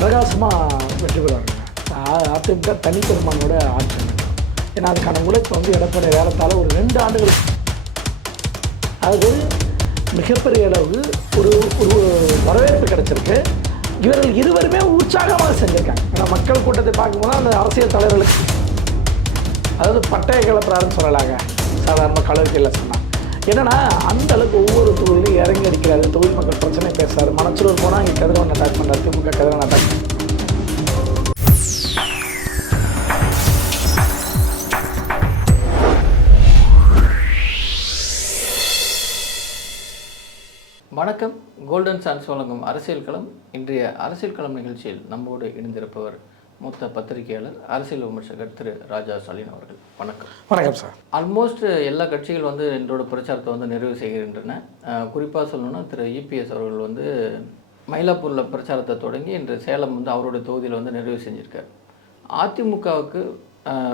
பிரகாசமாக வெற்றி பெறுவாங்க. அதிமுக தனிப்பெருமானோட ஆட்சி அமைக்கும். ஏன்னா அதுக்கான உழைப்பு வந்து எடப்பாடி ஏறத்தாழ ஒரு 2 ஆண்டுகளுக்கு அது மிகப்பெரிய அளவு ஒரு ஒரு வரவேற்பு கிடச்சிருக்கு. இவர்கள் இருவருமே உற்சாகமாக செஞ்சுருக்காங்க. ஏன்னா மக்கள் கூட்டத்தை பார்க்கும்போது அந்த அரசியல் தலைவர்களுக்கு அதாவது பட்டய கிளப்புறாருன்னு சொல்லலாங்க. சாதாரண கலர்களில் சொன்னாங்க. என்னன்னா அந்த அளவுக்கு ஒவ்வொரு தொகுதியிலும் இறங்கி அடிக்கிறாரு. தொகுதி மக்கள் பிரச்சனை பேசுறாரு. மனச்சூர் போனால் இங்கே கதிரவன் அட்டாக் பண்ணுறாரு. திமுக கதிரவன் அட்டாக். வணக்கம். கோல்டன் சான்ஸ் வழங்கும் அரசியல் களம். இன்றைய அரசியல் களம் நிகழ்ச்சியில் நம்மோடு இணைந்திருப்பவர் மூத்த பத்திரிகையாளர், அரசியல் விமர்சகர் திரு ராஜா சலீன் அவர்கள். வணக்கம். வணக்கம் சார். ஆல்மோஸ்ட் எல்லா கட்சிகள் வந்து இன்றோட பிரச்சாரத்தை வந்து நிறைவு செய்கின்றன. குறிப்பாக சொல்லணும்னா திரு இபிஎஸ் அவர்கள் வந்து மயிலாப்பூரில் பிரச்சாரத்தை தொடங்கி இன்று சேலம் வந்து அவருடைய தொகுதியில் வந்து நிறைவு செஞ்சுருக்கார். அதிமுகவுக்கு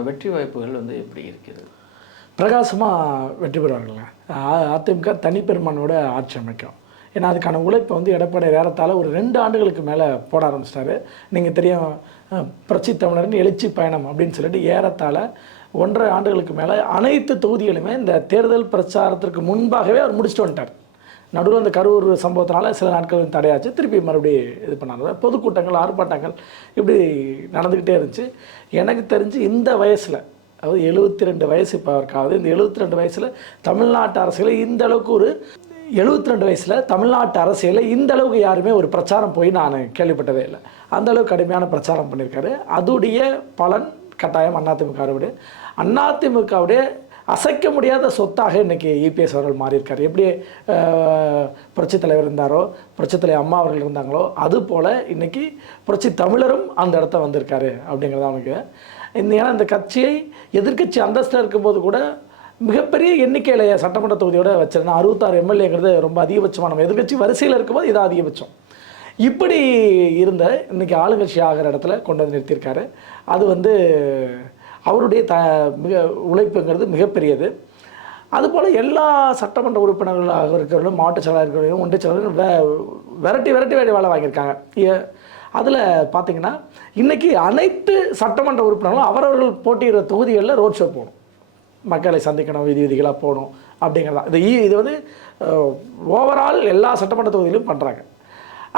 வெற்றி வாய்ப்புகள் வந்து எப்படி இருக்கிறது? பிரகாசமாக வெற்றி பெறுவார்கள்ங்க. அதிமுக தனிப்பெருமானோட ஆட்சி அமைக்கும். ஏன்னா அதுக்கான உழைப்பை வந்து எடப்பாடி ஏறத்தாழ ஒரு 2 ஆண்டுகளுக்கு மேலே போட ஆரம்பிச்சிட்டாரு. நீங்கள் தெரியும், புரட்சி தமிழரின் எழுச்சி பயணம் அப்படின்னு சொல்லிட்டு ஏறத்தாழ 1.5 ஆண்டுகளுக்கு மேலே அனைத்து தொகுதிகளுமே இந்த தேர்தல் பிரச்சாரத்திற்கு முன்பாகவே அவர் முடிச்சுட்டு வந்துட்டார். நடுவில் அந்த கரூர் சம்பவத்தினால சில நாட்கள் தடையாச்சு. திருப்பி மறுபடியும் இது பண்ணாங்க. பொதுக்கூட்டங்கள், ஆர்ப்பாட்டங்கள் இப்படி நடந்துக்கிட்டே இருந்துச்சு. எனக்கு தெரிஞ்சு இந்த வயசில், அதாவது 72 வயசு இப்போ அவருக்காவது, இந்த 72 வயசில் தமிழ்நாட்டு அரசியலில் இந்த அளவுக்கு ஒரு 72 வயசில் தமிழ்நாட்டு அரசியலில் இந்த அளவுக்கு யாருமே ஒரு பிரச்சாரம் போய் நான் கேள்விப்பட்டதே இல்லை. அந்த அளவுக்கு கடுமையான பிரச்சாரம் பண்ணியிருக்காரு. அதுடைய பலன் கட்டாயம் அதிமுகவுடைய அசைக்க முடியாத சொத்தாக இன்றைக்கி இபிஎஸ் அவர்கள் மாறியிருக்காரு. எப்படி புரட்சி தலைவர் இருந்தாரோ, புரட்சி தலைவர் அம்மா அவர்கள் இருந்தாங்களோ, அதுபோல் இன்றைக்கி புரட்சி தமிழரும் அந்த இடத்த வந்திருக்காரு அப்படிங்கிறது அவனுக்கு. ஏன்னா இந்த கட்சியை எதிர்க்கட்சி அந்தஸ்தில் இருக்கும்போது கூட மிகப்பெரிய எண்ணிக்கையில் சட்டமன்ற தொகுதியோடு வச்சிருந்தா 66 எம்எல்ஏங்கிறது ரொம்ப அதிகபட்சமாக. நம்ம எதிர்க்கட்சி வரிசையில் இருக்கும்போது இது அதிகபட்சம். இப்படி இருந்த இன்றைக்கி ஆளுங்கட்சி ஆகிற இடத்துல கொண்டு வந்து நிறுத்தியிருக்காரு. அது வந்து அவருடைய உழைப்புங்கிறது மிகப்பெரியது. அதுபோல் எல்லா சட்டமன்ற உறுப்பினர்களாக இருக்கிறவர்களும், மாவட்ட செயலாளர் இருக்கிறவர்களும், ஒன்றிய செயலாளர்களும் விரட்டி வேலை வாங்கியிருக்காங்க. அதில் பார்த்திங்கன்னா இன்றைக்கி அனைத்து சட்டமன்ற உறுப்பினர்களும் அவரவர்கள் போட்டியிடுற தொகுதிகளில் ரோட் ஷோ போகணும், மக்களை சந்திக்கணும், விதிகளாக போகணும் அப்படிங்கிறதான். இது வந்து ஓவரால் எல்லா சட்டமன்ற தொகுதியிலும் பண்ணுறாங்க.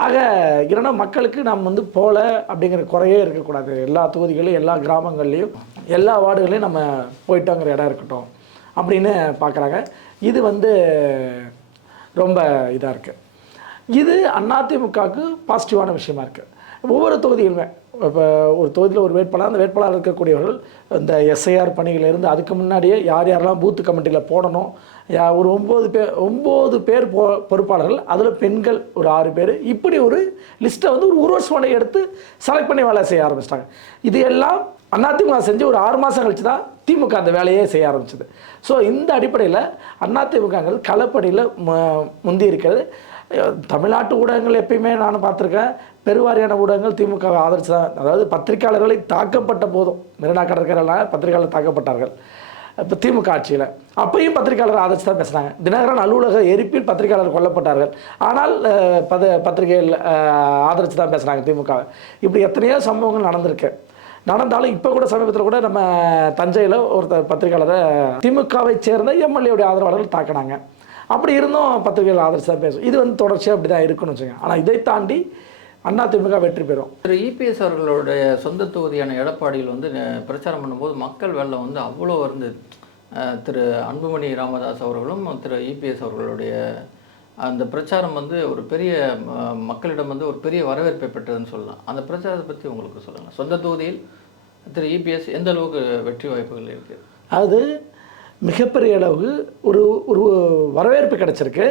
ஆக இல்லைன்னா மக்களுக்கு நாம் வந்து போகல அப்படிங்கிற குறையே இருக்கக்கூடாது. எல்லா தொகுதிகளையும், எல்லா கிராமங்கள்லேயும், எல்லா வார்டுகளையும் நம்ம போயிட்டோங்கிற இடம் இருக்கட்டும் அப்படின்னு பார்க்குறாங்க. இது வந்து ரொம்ப இதாக இருக்குது. இது அதிமுகவுக்கு பாசிட்டிவான விஷயமா இருக்குது. ஒவ்வொரு தொகுதிகளுமே இப்போ ஒரு தொகுதியில் ஒரு வேட்பாளர், அந்த வேட்பாளர் இருக்கக்கூடியவர்கள் இந்த எஸ்ஐஆர் பணிகளிலிருந்து அதுக்கு முன்னாடியே யார் யாரெல்லாம் பூத்து கமிட்டியில் போடணும், ஒரு 9 பேர் பொறுப்பாளர்கள், அதில் பெண்கள் ஒரு 6 பேர், இப்படி ஒரு லிஸ்ட்டை வந்து ஒரு வருஷம் எடுத்து செலக்ட் பண்ணி வேலை செய்ய ஆரம்பிச்சிட்டாங்க. இது எல்லாம் அதிமுக செஞ்சு ஒரு 6 மாதம் கழிச்சு தான் திமுக அந்த வேலையே செய்ய ஆரம்பிச்சது. ஸோ இந்த அடிப்படையில் அதிமுகங்கிறது களப்படியில் முந்தி இருக்கிறது. தமிழ்நாட்டு ஊடகங்கள் எப்பயுமே நான் பார்த்துருக்கேன், பெருவாரியான ஊடகங்கள் திமுகவை ஆதரிச்சு தான். அதாவது பத்திரிகையாளர்களை தாக்கப்பட்ட போதும், மெரினா கடற்கரையில் பத்திரிகையாளர் தாக்கப்பட்டார்கள் இப்போ திமுக ஆட்சியில், அப்பையும் பத்திரிகையாளர் ஆதரிச்சு தான் பேசுகிறாங்க. தினகரன் அலுவலக எரிப்பில் பத்திரிகையாளர் கொல்லப்பட்டார்கள், ஆனால் பத்திரிகைகள் ஆதரிச்சு தான் பேசுகிறாங்க திமுகவை. இப்படி எத்தனையோ சம்பவங்கள் நடந்தாலும் இப்போ கூட சமீபத்தில் கூட நம்ம தஞ்சையில் ஒருத்தர் பத்திரிகையாளரை திமுகவை சேர்ந்த எம்எல்ஏவுடைய ஆதரவாளர்கள் தாக்கினாங்க. அப்படி இருந்தும் பத்திரிகைகள் ஆதரிச்சு தான் பேசும். இது வந்து தொடர்ச்சியாக அப்படி தான் இருக்குன்னு வச்சுக்கோங்க. ஆனால் இதை தாண்டி அதிமுக வெற்றி பெறும். திரு இபிஎஸ் அவர்களுடைய சொந்த தொகுதியான எடப்பாடியில் வந்து பிரச்சாரம் பண்ணும்போது மக்கள் வெள்ளம் வந்து அவ்வளோ இருந்தது. திரு அன்புமணி ராமதாஸ் அவர்களும் திரு இபிஎஸ் அவர்களுடைய அந்த பிரச்சாரம் வந்து ஒரு பெரிய மக்களிடம் வந்து ஒரு பெரிய வரவேற்பை பெற்றதுன்னு சொல்லலாம். அந்த பிரச்சாரத்தை பற்றி உங்களுக்கு சொல்லுங்கள். சொந்த தொகுதியில் திரு இபிஎஸ் எந்த அளவுக்கு வெற்றி வாய்ப்புகள் இருக்குது? அது மிகப்பெரிய அளவுக்கு ஒரு ஒரு வரவேற்பு கிடச்சிருக்கு.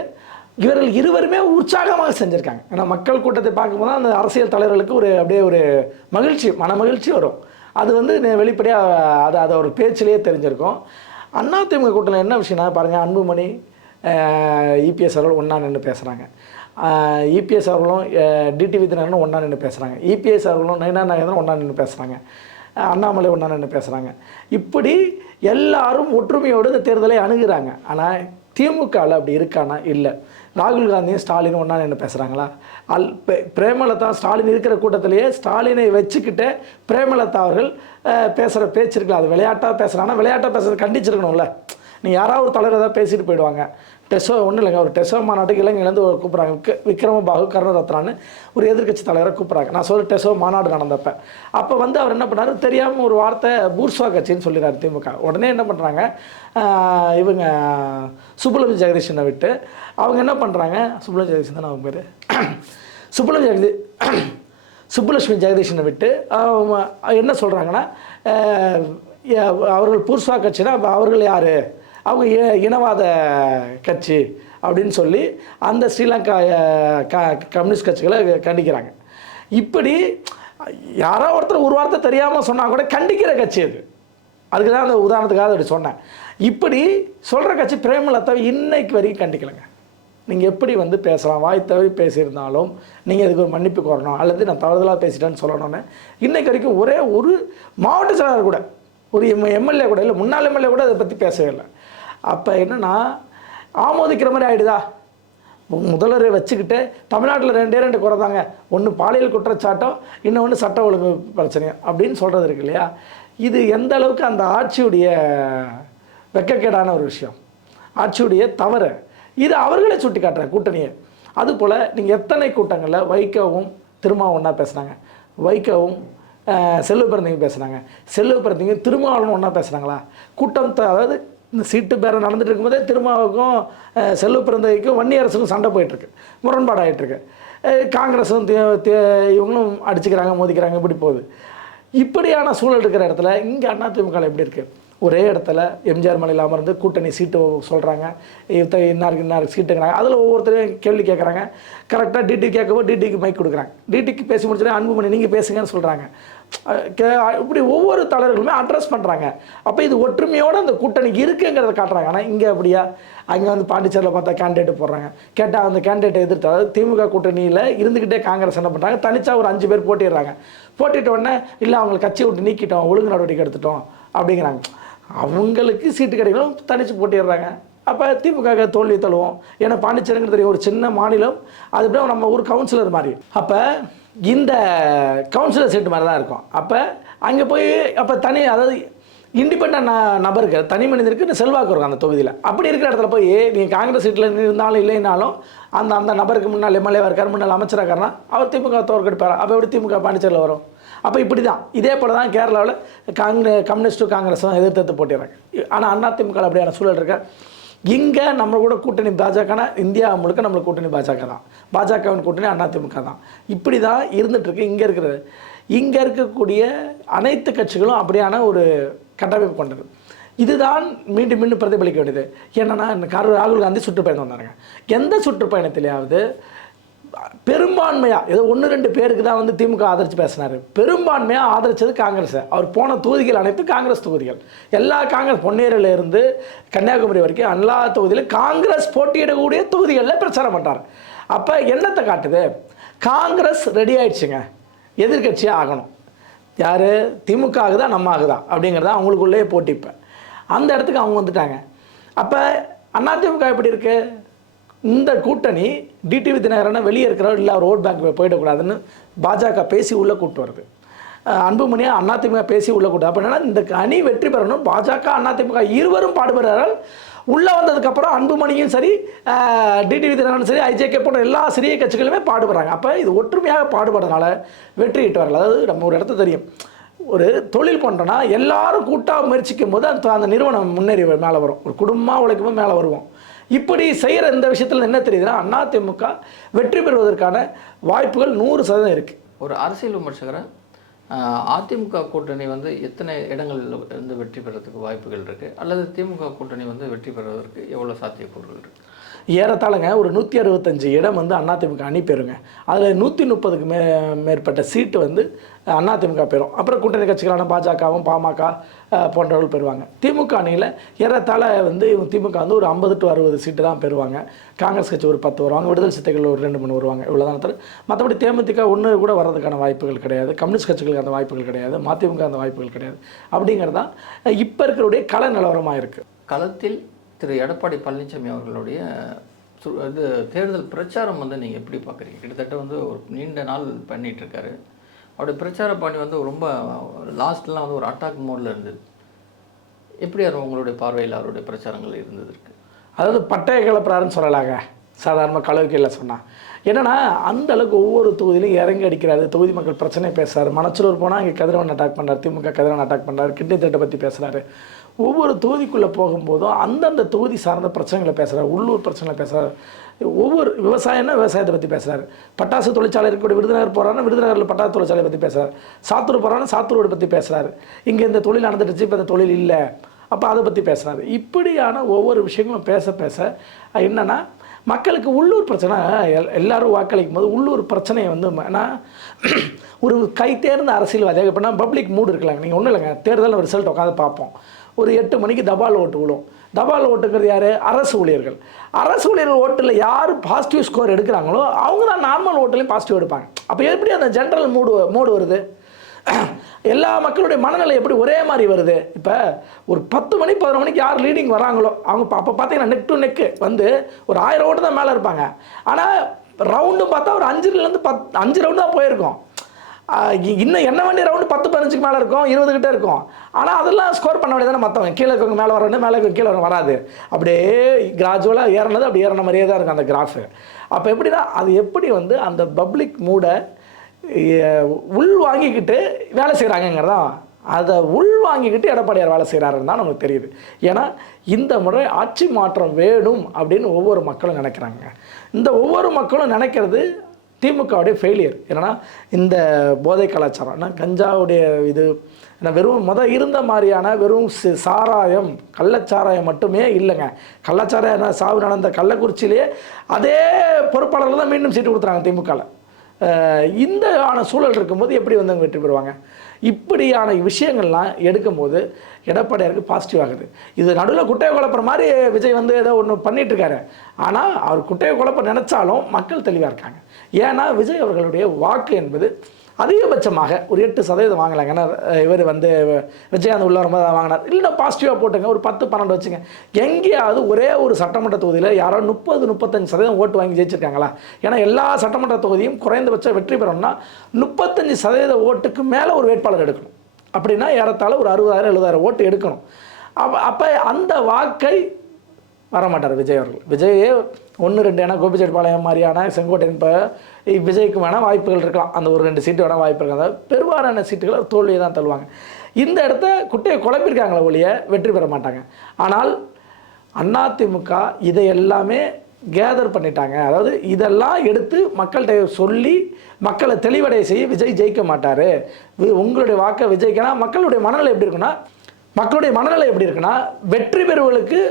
இவர்கள் இருவருமே உற்சாகமாக செஞ்சுருக்காங்க. ஏன்னா மக்கள் கூட்டத்தை பார்க்கும்போது அந்த அரசியல் தலைவர்களுக்கு அப்படியே ஒரு மகிழ்ச்சி, மன மகிழ்ச்சி வரும். அது வந்து வெளிப்படையாக அதை ஒரு பேச்சிலேயே தெரிஞ்சிருக்கும். அதிமுக கூட்டத்தில் என்ன விஷயம்னா பாருங்கள், அன்புமணி இபிஎஸ் அவர்கள் ஒன்றா நின்று பேசுகிறாங்க. இபிஎஸ் அவர்களும் டிடிவி தினகரனும் ஒன்றா நின்று பேசுகிறாங்க. இபிஎஸ் அவர்களும் நயினா நாகேந்திரன் ஒன்றா நின்று பேசுகிறாங்க. அண்ணாமலை ஒன்றா நின்று பேசுகிறாங்க. இப்படி எல்லாரும் ஒற்றுமையோடு இந்த தேர்தலை அணுகிறாங்க. ஆனால் திமுகவில் அப்படி இருக்கானா? இல்லை. ராகுல் காந்தியும் ஸ்டாலினும் ஒன்றா என்ன பேசுகிறாங்களா? பிரேமலதா ஸ்டாலின் இருக்கிற கூட்டத்திலேயே ஸ்டாலினை வச்சுக்கிட்டு பிரேமலதா அவர்கள் பேசுகிற பேச்சு இருக்குல்ல, அது விளையாட்டாக பேசுகிறாங்கன்னா விளையாட்டாக பேசுறது கண்டிச்சிருக்கணும்ல. நீ யாராவது ஒரு தலைவர் ஏதாவது பேசிட்டு போயிடுவாங்க. டெசோ ஒன்றும் இல்லைங்க, ஒரு டெசோ மாநாட்டுக்கு இளைஞர்லேருந்து கூப்பிட்றாங்க. விக்ரமபாகு கருணரத்னான்னு ஒரு எதிர்க்கட்சி தலைவரை கூப்பிட்றாங்க. நான் சொல்ல டெசோ மாநாடு நடந்தப்ப அப்போ வந்து அவர் என்ன பண்ணார், தெரியாமல் ஒரு வார்த்தை பூர்ஸ்வா கட்சின்னு சொல்லிடுறாரு திமுக. உடனே என்ன பண்ணுறாங்க, இவங்க சுப்புலட்சுமி ஜெகதீஷனை விட்டு அவங்க என்ன பண்ணுறாங்க, சுப்புலட்சுமி ஜெகதீஷன் தானே அவங்க பேர், சுப்புலட்சுமி ஜெகதீஷனை விட்டு என்ன சொல்கிறாங்கன்னா, அவர்கள் பூர்ஸ்வா கட்சினா அவர்கள் யார், அவங்க இனவாத கட்சி அப்படின்னு சொல்லி அந்த ஸ்ரீலங்கா கம்யூனிஸ்ட் கட்சிகளை கண்டிக்கிறாங்க. இப்படி யாரோ ஒருத்தர் ஒரு வார்த்தை தெரியாமல் சொன்னால் கூட கண்டிக்கிற கட்சி அது. அதுக்கு தான் அந்த உதாரணத்துக்காக அப்படி சொன்னேன். இப்படி சொல்கிற கட்சி பிரேமலதாவை இன்னைக்கு வரைக்கும் கண்டிக்கலைங்க. நீங்கள் எப்படி வந்து பேசலாம், வாய் தவறி பேசியிருந்தாலும் நீங்கள் அதுக்கு ஒரு மன்னிப்பு கோரணும், அல்லது நான் தவறுதலாக பேசிட்டேன்னு சொல்லணும்னு இன்றைக்கு வரைக்கும் ஒரே ஒரு மாவட்ட செயலாளர் கூட, ஒரு எம்எல்ஏ கூட இல்லை, முன்னாள் எம்எல்ஏ கூட அதை பற்றி பேசவே இல்லை. அப்போ என்னென்னா ஆமோதிக்கிற மாதிரி ஆகிடுதா? முதல்வரை வச்சுக்கிட்டு தமிழ்நாட்டில் ரெண்டு குறை தாங்க, ஒன்று பாலியல் குற்றச்சாட்டம், இன்னொன்று சட்ட ஒழுங்கு பிரச்சனையும் அப்படின்னு சொல்கிறது இருக்கு இல்லையா? இது எந்த அளவுக்கு அந்த ஆட்சியுடைய வெட்கக்கேடான ஒரு விஷயம், ஆட்சியுடைய தவறு. இது அவர்களே சுட்டி காட்டுற கூட்டணியை. அதுபோல் நீங்கள் எத்தனை கூட்டங்களில் வைகவும் திருமாவும் ஒன்றா பேசுனாங்க, வைகவும் செல்வ பிறந்தவங்க பேசுனாங்க, செல்வ பிறந்தவங்க திருமாவளவன் ஒன்றா பேசுகிறாங்களா? கூட்டம் அதாவது இந்த சீட்டு பேரம் நடந்துட்டு இருக்கும்போதே திருமாவுக்கும் செல்வ பிறந்தவைக்கும் வன்னியரசுக்கும் சண்டை போயிட்டுருக்கு, முரண்பாடாகிட்டுருக்கு. காங்கிரஸும் இவங்களும் அடிச்சுக்கிறாங்க, மோதிக்கிறாங்க, இப்படி போகுது. இப்படியான சூழல் இருக்கிற இடத்துல இங்கே அதிமுக எப்படி இருக்குது? ஒரே இடத்துல எம்ஜிஆர் மலையில் அமர்ந்து கூட்டணி சீட்டு சொல்கிறாங்க, இன்னாருக்கு சீட்டுங்கிறாங்க. அதில் ஒவ்வொருத்தரையும் கேள்வி கேட்குறாங்க. கரெக்டாக டிடி கேட்கும்போது டிடிக்கு மைக் கொடுக்குறாங்க. டிடிக்கு பேசி முடிச்சுட்டு அன்புமணி நீங்கள் பேசுங்கன்னு சொல்கிறாங்க. இப்படி ஒவ்வொரு தலைவர்களுமே அட்ரஸ் பண்ணுறாங்க. அப்போ இது ஒற்றுமையோடு அந்த கூட்டணி இருக்குங்கிறத காட்டுறாங்க. ஆனால் இங்கே அப்படியா? அங்கே வந்து பாண்டிச்சேரியில் பார்த்தா கேண்டிடேட் போடுறாங்க, கேட்டால் அந்த கேண்டிடேட்டை எதிர்த்து, அதாவது திமுக கூட்டணியில் இருந்துக்கிட்டே காங்கிரஸ் என்ன பண்ணுறாங்க, தனிச்சா ஒரு 5 பேர் போட்டிடுறாங்க. போட்டிட்ட உடனே இல்லை அவங்களை கட்சியை விட்டு நீக்கிட்டோம், ஒழுங்கு நடவடிக்கை எடுத்துட்டோம் அப்படிங்கிறாங்க. அவங்களுக்கு சீட்டு கிடைக்கணும், தனிச்சு போட்டிடுறாங்க. அப்போ திமுக தோல்வி தழுவோம். ஏன்னா பாண்டிச்சேரிங்கிறது தெரியும், ஒரு சின்ன மாநிலம், அது அப்படியே நம்ம ஒரு கவுன்சிலர் மாதிரி. அப்போ இந்த கவுன்சிலர் சீட்டு மாதிரி தான் இருக்கும். அப்போ அங்கே போய் அப்போ அதாவது இண்டிபெண்ட் நபருக்கு, தனி மனிதருக்கு செல்வாக்கு இருக்கும் அந்த தொகுதியில். அப்படி இருக்கிற இடத்துல போய் நீங்கள் காங்கிரஸ் சீட்டில் இருந்தாலும் இல்லைனாலும் அந்த நபருக்கு முன்னாள் எம்எல்ஏவாக இருக்கார், முன்னாள் அமைச்சராக இருக்காருன்னா அவர் திமுக தோற்கடிப்பார். அப்போ எப்படி திமுக பாண்டிச்சேரியில் வரும்? அப்போ இப்படி தான், இதே போல் தான் கேரளாவில் கம்யூனிஸ்ட்டும் காங்கிரஸும் எதிர்த்து போட்டிடுறாங்க. ஆனால் அதிமுக அப்படியான சூழல் இருக்க. இங்கே நம்ம கூட கூட்டணி பாஜகனா, இந்தியா முழுக்க நம்மளுக்கு கூட்டணி பாஜக தான், பாஜகவின் கூட்டணி அதிமுக தான். இப்படி தான் இருந்துகிட்ருக்கு இங்கே இருக்கிறது. இங்கே இருக்கக்கூடிய அனைத்து கட்சிகளும் அப்படியான ஒரு கட்டமைப்பு கொண்டது. இதுதான் மீண்டும் மீண்டும் பிரதிபலிக்க வேண்டியது. என்னென்னா ராகுல் காந்தி சுற்றுப்பயணம் வந்தாருங்க. எந்த சுற்றுப்பயணத்திலேயாவது பெரும்பான்மையாக ஏதோ 1-2 பேருக்கு தான் வந்து திமுக ஆதரித்து பேசினார். பெரும்பான்மையாக ஆதரித்தது காங்கிரஸ். அவர் போன தொகுதிகள் அனைத்து காங்கிரஸ் தொகுதிகள். எல்லா காங்கிரஸ் பொன்னேரியிலிருந்து கன்னியாகுமரி வரைக்கும் எல்லா தொகுதியிலும் காங்கிரஸ் போட்டியிடக்கூடிய தொகுதிகளில் பிரச்சாரம் பண்ணுறார். அப்போ என்னத்தை காட்டுது? காங்கிரஸ் ரெடி ஆயிடுச்சுங்க, எதிர்கட்சியாக ஆகணும். யார்? திமுக ஆகுதா நம்ம ஆகுதா அப்படிங்கிறத அவங்களுக்குள்ளேயே போட்டி. இப்போ அந்த இடத்துக்கு அவங்க வந்துட்டாங்க. அப்போ அதிமுக எப்படி இருக்குது? இந்த கூட்டணி டிடிவி தினகரனை வெளியே இருக்கிறவர் இல்லை, அவர் ஓட் பேங்க் போயிடக்கூடாதுன்னு பாஜக பேசி உள்ளே கூப்பிட்டு வருது. அன்புமணியை அதிமுக பேசி உள்ளே கூட்டு. அப்போ என்னன்னா இந்த அணி வெற்றி பெறணும், பாஜக அதிமுக இருவரும் பாடுபடுறார்கள். உள்ளே வந்ததுக்கப்புறம் அன்புமணியும் சரி, டிடிவி தினகரனும் சரி, ஐஜேகே போன்ற எல்லா சிறிய கட்சிகளுமே பாடுபடுறாங்க. அப்போ இது ஒற்றுமையாக பாடுபடுறதுனால வெற்றிட்டு வரல. அதாவது நம்ம ஒரு இடத்த தெரியும், ஒரு தொழில் பண்ணுறோன்னா எல்லாரும் கூட்டாக முயற்சிக்கும் போது அந்த நிறுவனம் முன்னேறி மேலே வரும். ஒரு குடும்பமாக உழைக்கும் மேலே வருவோம். இப்படி செய்கிற இந்த விஷயத்தில் என்ன தெரியுதுன்னா, அதிமுக வெற்றி பெறுவதற்கான வாய்ப்புகள் 100% இருக்குது. ஒரு அரசியல் விமர்சகரை அதிமுக கூட்டணி வந்து எத்தனை இடங்களில் இருந்து வெற்றி பெறதுக்கு வாய்ப்புகள் இருக்குது, அல்லது திமுக கூட்டணி வந்து வெற்றி பெறுவதற்கு எவ்வளோ சாத்தியக்கூறுகள் இருக்குது? ஏறத்தாழங்க ஒரு 165 இடம் வந்து அதிமுக அணி பெறுங்க. அதில் 130க்கு மேற்பட்ட சீட்டு வந்து அதிமுக பெறும். அப்புறம் கூட்டணி கட்சிகளான பாஜகவும் பாமக போன்றவர்கள் பெறுவாங்க. திமுக அணியில் ஏறத்தாழ வந்து திமுக வந்து ஒரு 50 to 60 சீட்டு தான் பெறுவாங்க. காங்கிரஸ் கட்சி ஒரு 10 வருவாங்க, விடுதலை சிறுத்தைகள் ஒரு 2-3 வருவாங்க. இவ்வளோதான் தவிர மற்றபடி தேமுதிக ஒன்று கூட வர்றதுக்கான வாய்ப்புகள் கிடையாது. கம்யூனிஸ்ட் கட்சிகளுக்கு அந்த வாய்ப்புகள் கிடையாது, மதிமுக அந்த வாய்ப்புகள் கிடையாது. அப்படிங்கிறது தான் இப்போ இருக்கிறவுடைய கள நிலவரமாக இருக்குது. களத்தில் திரு எடப்பாடி பழனிசாமி அவர்களுடைய இது தேர்தல் பிரச்சாரம் வந்து நீங்கள் எப்படி பார்க்குறீங்க? கிட்டத்தட்ட வந்து ஒரு நீண்ட நாள் பண்ணிகிட்ருக்காரு. அவருடைய பிரச்சார பணி வந்து ரொம்ப லாஸ்ட்லாம் வந்து ஒரு அட்டாக் மோடில் இருந்தது. எப்படி அது உங்களுடைய பார்வையில் அவருடைய பிரச்சாரங்கள் இருந்தது இருக்கு? அதாவது பட்டய கிளப்புறாருன்னு சொல்லலாங்க, சாதாரணமாக கலவைக்கையில் சொன்னால். என்னன்னா அந்த அளவுக்கு ஒவ்வொரு தொகுதியிலும் இறங்கி அடிக்கிறாரு. தொகுதி மக்கள் பிரச்சனை பேசுறாரு. மணச்சலூர் போனால் அங்கே கதிரவன் அட்டாக் பண்ணுறாரு, திமுக கதிரவன் அட்டாக் பண்ணுறாரு, கிட்னி திட்டத்தை பற்றி பேசுகிறாரு. ஒவ்வொரு தொகுதிக்குள்ளே போகும்போதும் அந்தந்த தொகுதி சார்ந்த பிரச்சனைகளை பேசுகிறார், உள்ளூர் பிரச்சனைகளை பேசுகிறார். ஒவ்வொரு விவசாயம்னா விவசாயத்தை பற்றி பேசுகிறார். பட்டாசு தொழிற்சாலை இருக்கக்கூடிய விருதுநகர் போகிறாருன்னா விருதுநகரில் பட்டாசு தொழிற்சாலையை பற்றி பேசுகிறார். சாத்தூர் போகிறாருன்னா சாத்தூரோட பற்றி பேசுகிறாரு. இங்கே இந்த தொழில் நடந்துடுச்சு, இப்போ இந்த தொழில் இல்லை, அப்போ அதை பற்றி பேசுகிறாரு. இப்படியான ஒவ்வொரு விஷயங்களும் பேச பேச என்னென்னா மக்களுக்கு உள்ளூர் பிரச்சனை, எல்லாரும் வாக்களிக்கும் போது உள்ளூர் பிரச்சனையை வந்து ஒரு கை தேர்ந்த அரசியல்வாதியாக இப்போ பப்ளிக் மூடு இருக்கலாங்க. நீங்கள் ஒன்றும் இல்லைங்க, தேர்தல் ரிசல்ட் உட்காந்து பார்ப்போம். ஒரு 8 மணிக்கு தபால் ஓட்டு விழும். தபால் ஓட்டுங்கிறது யார்? அரசு ஊழியர்கள். அரசு ஊழியர்கள் ஓட்டில் யார் பாசிட்டிவ் ஸ்கோர் எடுக்கிறாங்களோ அவங்க தான் நார்மல் ஓட்டுலையும் பாசிட்டிவ் எடுப்பாங்க. அப்போ எப்படி அந்த ஜென்ரல் மூடு வருது? எல்லா மக்களுடைய மனநிலை எப்படி ஒரே மாதிரி வருது? இப்போ ஒரு 10 மணி 11 மணிக்கு யார் லீடிங் வராங்களோ அவங்க அப்போ பார்த்தீங்கன்னா நெக் டு நெக்கு வந்து ஒரு 1000 ஓட்டு தான் மேலே இருப்பாங்க. ஆனால் ரவுண்டு பார்த்தா ஒரு 5லேருந்து 5 ரவுண்டு தான் போயிருக்கோம். இன்னும் என்ன வேண்டிய ரவுண்டு 10-15க்கு மேலே இருக்கும், 20 கிட்டே இருக்கும். ஆனால் அதெல்லாம் ஸ்கோர் பண்ண வேண்டியதானே மற்றவங்க. கீழே இருக்கவங்க மேலே வரணும், மேலே இருக்க கீழே வராது. அப்படியே கிராஜுவலாக ஏறினது அப்படி ஏறின மாதிரியே தான் இருக்கும் அந்த கிராஃபு. அப்போ எப்படின்னா அது எப்படி வந்து அந்த பப்ளிக் மூடை உள் வாங்கிக்கிட்டு வேலை செய்கிறாங்கங்கிறதான். அதை உள் வாங்கிக்கிட்டு எடப்பாடியார் வேலை செய்கிறாருன்னு தான் நமக்கு தெரியுது. ஏன்னா இந்த முறை ஆட்சி மாற்றம் வேணும் அப்படின்னு ஒவ்வொரு மக்களும் நினைக்கிறாங்க. இந்த ஒவ்வொரு மக்களும் நினைக்கிறது திமுகவுடைய ஃபெயிலியர். ஏன்னா இந்த போதை கலாச்சாரம், கஞ்சாவுடைய இது வெறும் இருந்த மாதிரியான வெறும் சாராயம், கள்ளச்சாராயம் மட்டுமே இல்லைங்க. கள்ளச்சாராயம் சாவு நடந்த கள்ளக்குறிச்சியிலேயே அதே பொறுப்பாளர்கள் தான் மீண்டும் சீட்டு கொடுத்துறாங்க திமுகவில். இந்த சூழல் இருக்கும்போது எப்படி வந்து அவங்க வெற்றி பெறுவாங்க? இப்படியான விஷயங்கள்லாம் எடுக்கும்போது எடப்பாடியாருக்கு பாசிட்டிவ் ஆகுது. இது நடுவில் குட்டையை குழப்புற மாதிரி விஜய் வந்து ஏதோ ஒன்று பண்ணிகிட்ருக்காரு. ஆனால் அவர் குட்டையை குழப்ப நினச்சாலும் மக்கள் தெளிவாக இருக்காங்க. ஏன்னா விஜய் அவர்களுடைய வாக்கு என்பது அதிகபட்சமாக ஒரு 8% வாங்கலாங்க. ஏன்னா இவர் வந்து விஜயகாந்த் உள்ள வரும்போது வாங்கினார். இல்லைன்னா பாசிட்டிவாக போட்டுங்க, ஒரு 10-12 வச்சுங்க. எங்கேயாவது ஒரே ஒரு சட்டமன்ற தொகுதியில் யாரோ 30-35% ஓட்டு வாங்கி ஜெயிச்சிருக்காங்களா? ஏன்னா எல்லா சட்டமன்ற தொகுதியும் குறைந்தபட்சம் வெற்றி பெறணும்னா 35% ஓட்டுக்கு மேலே ஒரு வேட்பாளர் எடுக்கணும். அப்படின்னா ஏறத்தாழ ஒரு 60,000-70,000 ஓட்டு எடுக்கணும். அப்போ அந்த வாக்கை வரமாட்டார் விஜய் அவர்கள். விஜயே 1-2 ஏன்னா கோபிச்செட்டிப்பாளையம் மாதிரியான செங்கோட்டையன் இப்போ விஜய்க்கு வேணால் வாய்ப்புகள் இருக்கலாம். அந்த ஒரு 2 சீட்டு வேணால் வாய்ப்பு இருக்காது. பெரும்பாலான சீட்டுகளை தோல்வியை தான் தள்ளுவாங்க. இந்த இடத்த குட்டையை குழப்பிருக்காங்களே ஒழிய வெற்றி பெற மாட்டாங்க. ஆனால் அதிமுக இதை எல்லாமே கேதர் பண்ணிட்டாங்க. அதாவது இதெல்லாம் எடுத்து மக்கள்கிட்ட சொல்லி மக்களை தெளிவடைய செய்ய விஜய் ஜெயிக்க மாட்டார். உங்களுடைய வாக்கை விஜய்க்குனா மக்களுடைய மனநிலை எப்படி இருக்குன்னா வெற்றி பெறுவர்களுக்கு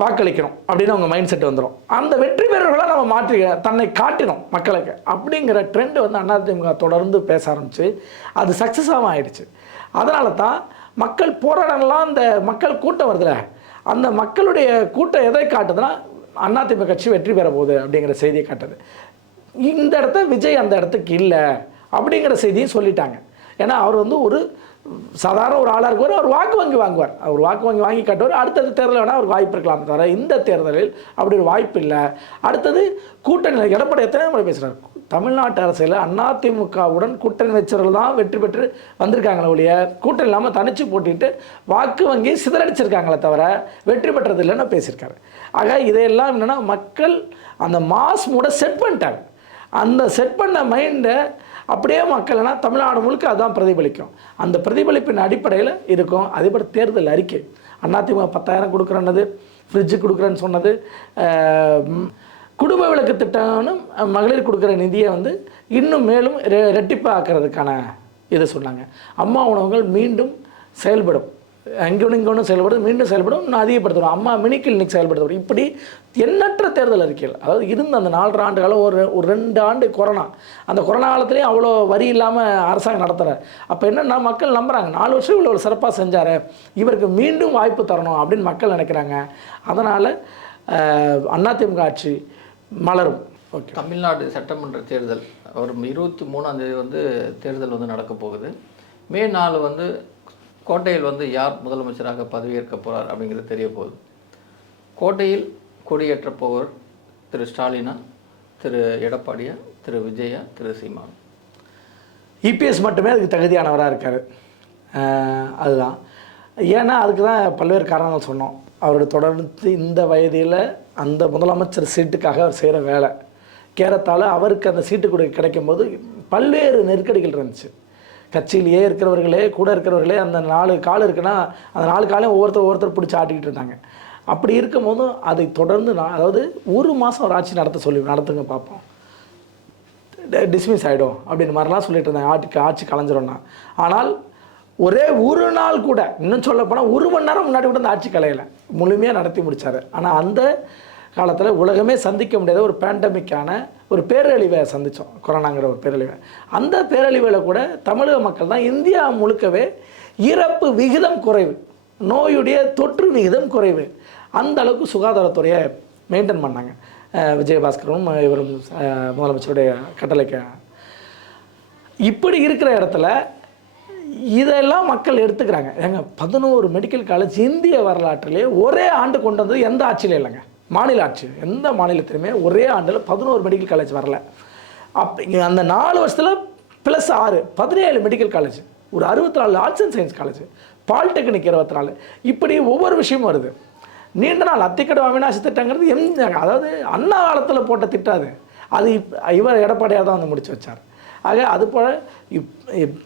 வாக்களிக்கணும் அப்படின்னு அவங்க மைண்ட் செட் வந்துடும். அந்த வெற்றி பெறுவர்களாக நம்ம மாற்றி தன்னை காட்டினோம் மக்களுக்கு அப்படிங்கிற ட்ரெண்ட் வந்து அதிமுக தொடர்ந்து பேச ஆரம்பிச்சு அது சக்ஸஸாகவும் ஆயிடுச்சு. அதனால தான் மக்கள் போராடலாம். அந்த மக்கள் கூட்டம் வருதுல, அந்த மக்களுடைய கூட்டம் எதை காட்டுதுன்னா அதிமுக கட்சி வெற்றி பெற போகுது அப்படிங்கிற செய்தியை காட்டுது. இந்த இடத்த விஜய் அந்த இடத்துக்கு இல்லை அப்படிங்கிற செய்தியும் சொல்லிட்டாங்க. ஏன்னா அவர் வந்து ஒரு சாதாரண ஒரு ஆளாக இருக்குவார். அவர் வாக்கு வங்கி வாங்குவார். அவர் வாக்கு வங்கி வாங்கி காட்டுவார். அடுத்தது தேர்தலில் வேணால் அவருக்கு வாய்ப்பு இருக்கலாம் தவிர இந்த தேர்தலில் அப்படி ஒரு வாய்ப்பு இல்லை. அடுத்தது கூட்டணி. எடப்பாடி எத்தனை முறை பேசுகிறார்? தமிழ்நாட்டு அரசியலில் அதிமுகவுடன் கூட்டணி வச்சவர்கள் தான் வெற்றி பெற்று வந்திருக்காங்களே ஒழிய கூட்டணி இல்லாமல் தனித்து போட்டிட்டு வாக்கு வங்கி சிதறடிச்சிருக்காங்களே தவிர வெற்றி பெற்றது இல்லைன்னு பேசியிருக்காரு. ஆக இதையெல்லாம் என்னென்னா மக்கள் அந்த மாஸ் மூட செட் பண்ணிட்டாங்க. அந்த செட் பண்ண மைண்டை அப்படியே மக்கள்னா தமிழ்நாடு முழுக்க அதுதான் பிரதிபலிக்கும். அந்த பிரதிபலிப்பின் அடிப்படையில் இருக்கும். அதேபோல் தேர்தல் அறிக்கை அதிமுக 10,000 கொடுக்குறேன்னது, ஃப்ரிட்ஜு கொடுக்குறேன்னு சொன்னது, குடும்ப விளக்கு திட்டம்னு மகளிர் கொடுக்குற நிதியை வந்து இன்னும் மேலும் ரெட்டிப்பாக்குறதுக்கான இதை சொன்னாங்க. அம்மா உணவுகள் மீண்டும் செயல்படும், இங்கொன்று செயல்படும், மீண்டும் செயல்படும், இன்னும் அதிகப்படுத்தணும். அம்மா மினி கிளினிக் செயல்படுத்தணும். இப்படி எண்ணற்ற தேர்தல் அறிக்கைகள். அதாவது இருந்த அந்த 4.5 ஆண்டு காலம் ஒரு 2 ஆண்டு கொரோனா. அந்த கொரோனா காலத்துலேயும் அவ்வளோ வரி இல்லாமல் அரசாங்கம் நடத்துகிறார். அப்போ என்னென்னா மக்கள் நம்புகிறாங்க 4 வருஷம் இவ்வளோ சிறப்பாக செஞ்சார், இவருக்கு மீண்டும் வாய்ப்பு தரணும் அப்படின்னு மக்கள் நினைக்கிறாங்க. அதனால் அதிமுக ஆட்சி மலரும். ஓகே. தமிழ்நாடு சட்டமன்ற தேர்தல் ஒரு 23ஆம் தேதி வந்து தேர்தல் வந்து நடக்க போகுது. மே 4 வந்து கோட்டையில் வந்து யார் முதலமைச்சராக பதவியேற்க போகிறார் அப்படிங்கிறது தெரிய போகுது. கோட்டையில் கொடியேற்ற போவர் திரு ஸ்டாலினா, திரு எடப்பாடியா, திரு விஜயா, திரு சீமான்? இபிஎஸ் மட்டுமே அதுக்கு தகுதியானவராக இருக்கார். அதுதான். ஏன்னா அதுக்கு தான் பல்வேறு காரணங்கள் சொன்னோம். அவருடைய தொடர்ந்து இந்த வயதில் அந்த முதலமைச்சர் சீட்டுக்காக அவர் செய்கிற வேலை கேரத்தால் அவருக்கு அந்த சீட்டு கிடைக்கும்போது பல்வேறு நெருக்கடிகள் இருந்துச்சு. கட்சியிலேயே இருக்கிறவர்களே கூட இருக்கிறவர்களே அந்த 4 கால் இருக்குன்னா அந்த 4 காலையும் ஒவ்வொருத்தர் பிடிச்சி ஆட்டிக்கிட்டு இருந்தாங்க. அப்படி இருக்கும்போதும் அதை தொடர்ந்து அதாவது 1 மாதம் ஒரு ஆட்சி நடத்துங்க பார்ப்போம், டிஸ்மிஸ் ஆகிடும் அப்படின்னு மாதிரிலாம் சொல்லிட்டு இருந்தாங்க. ஆட்சி கலைஞ்சிரும்னா. ஆனால் ஒரே ஒரு நாள் கூட, இன்னும் சொல்ல போனால் 1 மணி நேரம் முன்னாடி கூட அந்த ஆட்சி கலையலை, முழுமையாக நடத்தி முடித்தார். ஆனால் அந்த காலத்தில் உலகமே சந்திக்க முடியாத ஒரு பேண்டமிக்கான ஒரு பேரழிவை சந்தித்தோம், கொரோனாங்கிற ஒரு பேரழிவை. அந்த பேரழிவில் கூட தமிழக மக்கள் தான் இந்தியா முழுக்கவே இறப்பு விகிதம் குறைவு, நோயுடைய தொற்று விகிதம் குறைவு, அந்த அளவுக்கு சுகாதாரத்துறையை மெயின்டைன் பண்ணாங்க. விஜயபாஸ்கரும் இவரும் முதலமைச்சருடைய கட்டளைக்கு. இப்படி இருக்கிற இடத்துல இதெல்லாம் மக்கள் எடுத்துக்கிறாங்க. ஏங்க 11 மெடிக்கல் காலேஜ் இந்திய வரலாற்றிலே ஒரே ஆண்டு கொண்டு வந்தது எந்த ஆட்சியிலும் இல்லைங்க. மாநில ஆட்சி எந்த மாநிலத்திலுமே ஒரே ஆண்டில் 11 மெடிக்கல் காலேஜ் வரல. அந்த 4 வருஷத்தில் +6 17 மெடிக்கல் காலேஜ், ஒரு 64 arts and science college, polytechnic 24, இப்படி ஒவ்வொரு விஷயமும் வருது. நீண்ட நாள் அத்திக்கடவு அவிநாசி திட்டங்கிறது அதாவது அண்ணா காலத்தில் போட்ட திட்டம் அது. அது இவர் எடப்பாடியாக தான் வந்து முடிச்சு வச்சார். ஆக அதுபோல்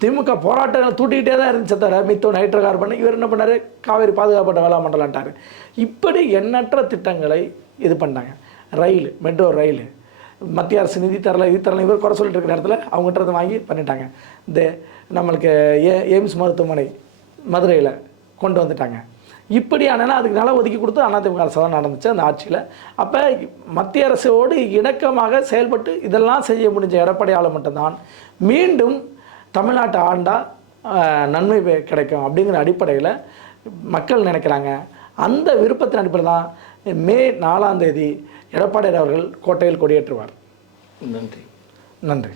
திமுக போராட்டங்கள் தூட்டிக்கிட்டே தான் இருந்துச்சு தவிர மித்தோன் ஹைட்ரோ கார்பன் இவர் என்ன பண்ணார், காவேரி பாதுகாப்பட்ட வேளா மண்டலம்ட்டார். இப்படி எண்ணற்ற திட்டங்களை இது பண்ணாங்க. ரயில், மெட்ரோ ரயில், மத்திய அரசு நிதி தரல இது தரல இவர் குறை சொல்லிட்டு இருக்கிற இடத்துல அவங்ககிட்ட வாங்கி பண்ணிட்டாங்க. இந்த நம்மளுக்கு எய்ம்ஸ் மருத்துவமனை மதுரையில் கொண்டு வந்துட்டாங்க. இப்படியான அதுக்கு நிலம் ஒதுக்கி கொடுத்து அதிமுக அரசு தான் நடந்துச்சு அந்த ஆட்சியில். அப்போ மத்திய அரசோடு இணக்கமாக செயல்பட்டு இதெல்லாம் செய்ய முடிஞ்ச எடப்பாடியால் மட்டும்தான் மீண்டும் தமிழ்நாட்டு ஆண்டா நன்மை கிடைக்கும் அப்படிங்கிற அடிப்படையில் மக்கள் நினைக்கிறாங்க. அந்த விருப்பத்தின் அடிப்படையில் தான் மே 4ஆம் தேதி எடப்பாடி அவர்கள் கோட்டையில் கொடியேற்றுவார். நன்றி. நன்றி.